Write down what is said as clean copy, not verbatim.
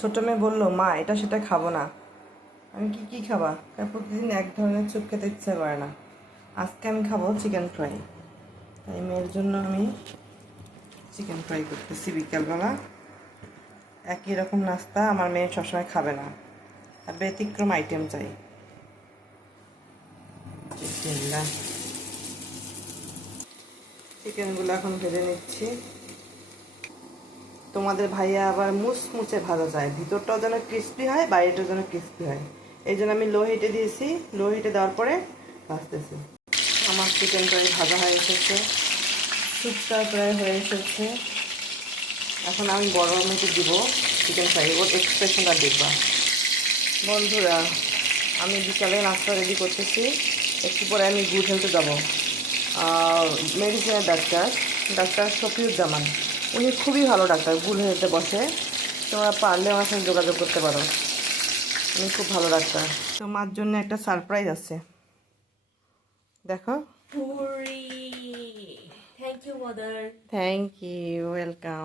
ছোট মেয়ে বললো, মা এটা সেটা খাবো না। আমি কি খাবা? প্রতিদিন এক ধরনের স্যুপ খেতে ইচ্ছে করে না। আজকে আমি খাবো চিকেন ফ্রাই। তাই মেয়ের জন্য আমি চিকেন ফ্রাই করতেছি বিকালবেলা। একই রকম নাস্তা আমার মেয়ে সবসময় খাবে না, আর ব্যতিক্রম আইটেম চাই। বিসমিল্লাহ। চিকেনগুলো এখন ভেজে নিচ্ছি। তোমাদের ভাইয়া আবার মুচমুচে ভাজা যায়, ভিতরটাও যেন ক্রিস্পি হয়, বাইরেটাও যেন ক্রিস্পি হয়। এই জন্য আমি লো হিটে দিয়েছি। লো হিটে দেওয়ার পরে ভাজতেছি। আমার চিকেন প্রায় ভাজা হয়ে এসেছে, স্যুপটা প্রায় হয়ে এসেছে। এখন আমি গরম হিটে দিব চিকেন ফ্রাই। ওর এক্সপ্রেশনটা দেখবা। বন্ধুরা, আমি বিকালে নাস্তা রেডি করতেছি। একটু পরে আমি গুড হেলথে যাবো। মেডিসিনের ডাক্তার শফিউজ্জামান, উনি খুবই ভালো ডাক্তার, গুড হেলথে বসে। তোমরা পারলে আমার সঙ্গে যোগাযোগ করতে পারো, উনি খুব ভালো ডাক্তার। তোমার জন্য একটা সারপ্রাইজ আছে, দেখো। Hurry! Thank you, mother. Thank you, welcome.